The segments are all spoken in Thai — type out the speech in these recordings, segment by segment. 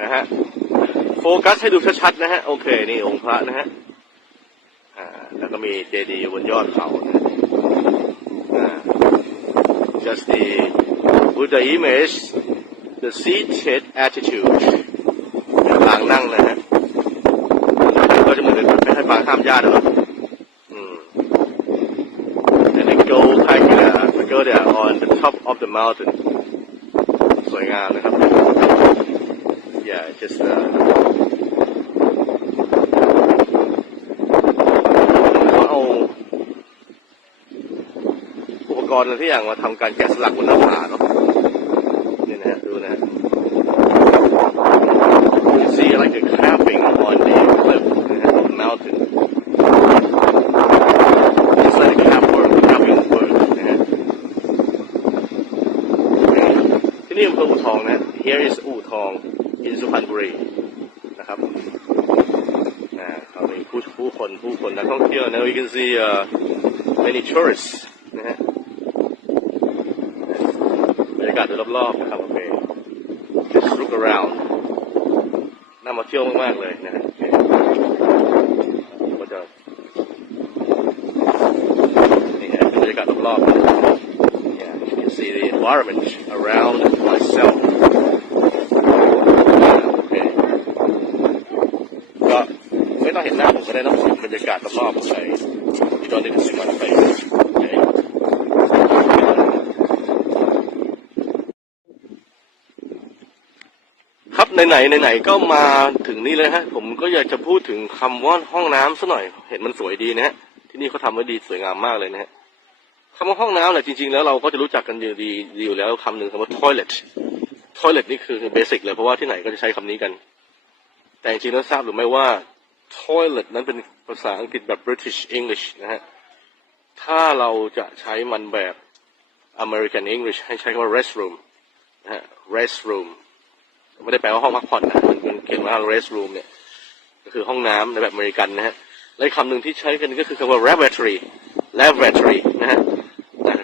นะฮะโฟกัสให้ดูชัดๆนะฮะโอเค นี่องค์พระนะฮะอ่าแล้วก็มีเจดีย์อยู่บนยอดเขานะอ่า just the Buddha image the seated attitude ปางนั่งนะฮะก็จะเหมือนกับไม่ให้ปางข้ามญาติหรอกอืม and the go like uh, go there on the top of the mountain สวยงามนะครับ Yeah, just uh, กรณ์อะไรที่อย่างมาทำการแกะสลักบนหน้าผาเนาะนี่นะดูนะฮะดูสีอะไรคือ crafting on the cliff นะฮะ mountain it's like a craft work crafting work นะที่นี่อำเภออู่ทองนะ here is อู่ทอง in สุพรรณบุรีนะครับอ่าเขามีผู้ผู้คนผู้คนนักท่องเที่ยวนะ we can see uh, many tourists นะฮะบรรยากาศโดยรอบๆนะครับโอเค just look around น่ามาเที่ยวมากๆเลยนะฮะเคก็จะนี่ฮะบรรยากาศรอบๆนะ Yeah, you can see the environment around myself โอเคก็ไม่ต้อง เห็นหน้าผมก็ได้นะผมบรรยากาศรอบๆไปที่ตอนนี้ถึงสิมันไปครับไหนๆไหนๆก็มาถึงนี่เลยฮะ ผมก็อยากจะพูดถึงคำว่าห้องน้ำสักหน่อย เห็นมันสวยดีนะฮะที่นี่เขาทำไว้ดีสวยงามมากเลยนะฮะคำว่าห้องน้ำเนี่ยจริงๆแล้วเราก็จะรู้จักกันอยู่ดีดีอยู่แล้วคำหนึ่งคำว่า toilet toilet นี่คือเบสิกเลยเพราะว่าที่ไหนก็จะใช้คำนี้กัน แต่จริงๆแล้วทราบหรือไม่ว่า toilet นั้นเป็นภาษาอังกฤษแบบ British English นะฮะ ถ้าเราจะใช้มันแบบ American English ให้ใช้คำว่า restroom นะฮะ restroom ไม่ได้แปลว่าห้องพักผ่อนนะมันมันเขียนว่า restroom เนี่ย ก็คือห้องน้ำในแบบอเมริกันนะฮะ และคำหนึ่งที่ใช้กันก็คือคำว่า lavatory lavatory นะฮะ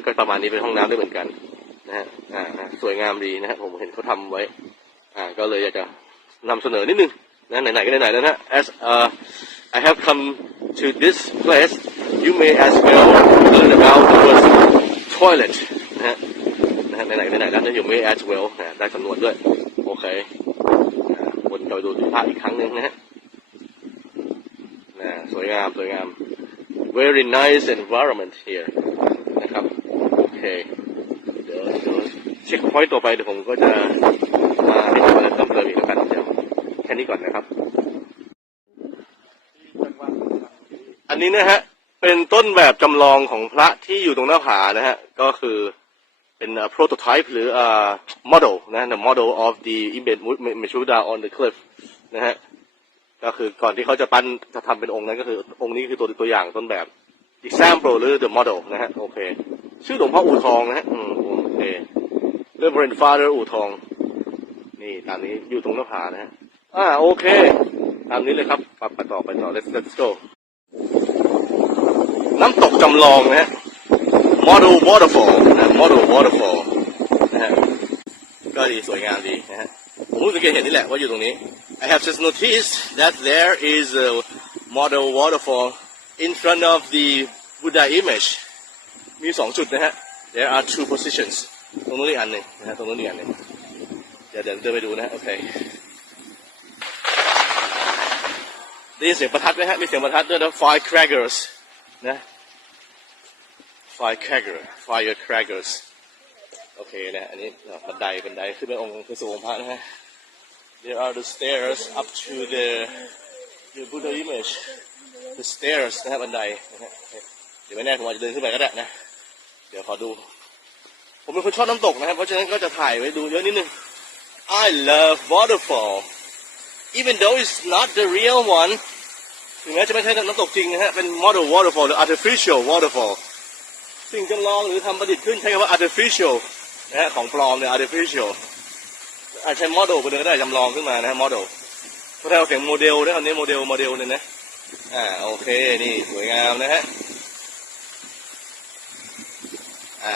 ก็ประมาณนี้เป็นห้องน้ำได้เหมือนกันนะฮะ อ่า สวยงามดีนะฮะ ผมเห็นเขาทำไว้ อ่า ก็เลยอยากจะนำเสนอนิดนึง นะไหนๆก็ไหนๆแล้วนะ as uh, I have come to this place you may as well learn about the word toilet นะฮะนะฮะไหนๆก็ไหนๆแล้วนะ you may as well นะได้สำนวนด้วย โอเคอ่าวนกลับไปดูภาพอีกครั้งหนึ่งนะฮะนะสวยงามสวยงาม very nice environment here นะครับโอเคเดี๋ยวเดี๋ยวเช็คพอยต์ต่อไปเดี๋ยวผมก็จะมาให้ ค่นี้ก่อนนะครับ อันนี้นะฮะ เป็นต้นแบบจำลองของพระที่อยู่ตรงหน้าผานะฮะ ก็คือเป็น prototype หรือ model นะ the model of the image Meshuda on the cliff นะฮะ ก็คือก่อนที่เขาจะปั้นจะทำเป็นองค์นั้นก็คือองค์นี้คือตัวตัวอย่างต้นแบบ example หรือ the model นะฮะ โอเค ชื่อหลวงพ่ออู่ทองนะฮะ อืมโอเค Reverend Father อู่ทอง นี่ตามนี้อยู่ตรงหน้าผานะฮะ อ่าโอเค ตามนี้เลยครับปไปต่อไปต่อ let's let's go น้ำตกจำลองนะฮะ model waterfall นะ model waterfall นะฮะ ก็ดีสวยงามดีนะฮะ ผมเพิ่งสังเกเห็นนี่แหละว่าอยู่ตรงนี้ I have just noticed that there is a model waterfall in front of the Buddha image มีสองจุดนะฮะ there are two positions ตรงนู้นอีกอันหนึ่งนะฮะ ตรงนู้นอีกอันหนึ่งเดี๋ยวเดี๋ยวเดินไปดูนะ โอเค ได้ยินเสียงประทัดไหมฮะ มีเสียงประทัดด้วยนะ firecrackers นะ firecracker firecrackers โอเคนะอันนี้บันไดบันไดขึ้นไปองค์ขึ้นสู่องค์พระนะฮะ There are the stairs up to the the Buddha image the stairs นะฮะบันไดนะฮะเดี๋ยวไม่แน่ผมอาจจะเดินขึ้นไปก็ได้นะ เดี๋ยวขอดู ผมเป็นคนชอบน้ำตกนะครับ เพราะฉะนั้นก็จะถ่ายไว้ดูเยอะนิดนึง I love waterfall even though it's not the real one ถึงแม้จะไม่ใช่น้ำตกจริงนะฮะ เป็น model waterfall หรือ artificial waterfall สิ่งจำลองหรือทำประดิษฐ์ขึ้นใช้คำว่า artificial นะฮะ ของปลอมเนี่ย artificial อาจใช้ model ไปเลยก็ได้จำลองขึ้นมานะฮะ model พราะถ้เอาเสียงโมเดลนะคำนี้โมเดลโมเดลเนี่ยนะ อ่า โอเค นี่สวยงามนะฮะ อ่า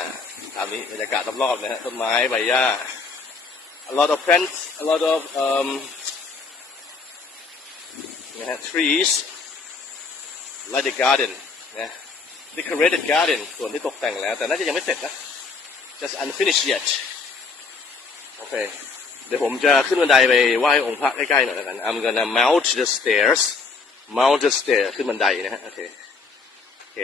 ตามนี้บรรยากาศรอบๆนะฮะ ต้นไม้ใบหญ้า a lot of plants a lot of um นะฮะ trees like the garden นะ decorated garden ส่วนที่ตกแต่งแล้ว แต่น่าจะยังไม่เสร็จนะ just unfinished yet โอเค เดี๋ยวผมจะขึ้นบันไดไปไหว้องค์พระใกล้ๆหน่อยแล้วกัน I'm gonna mount the stairs mount the stairs ขึ้นบันไดนะฮะ โอเค โอเค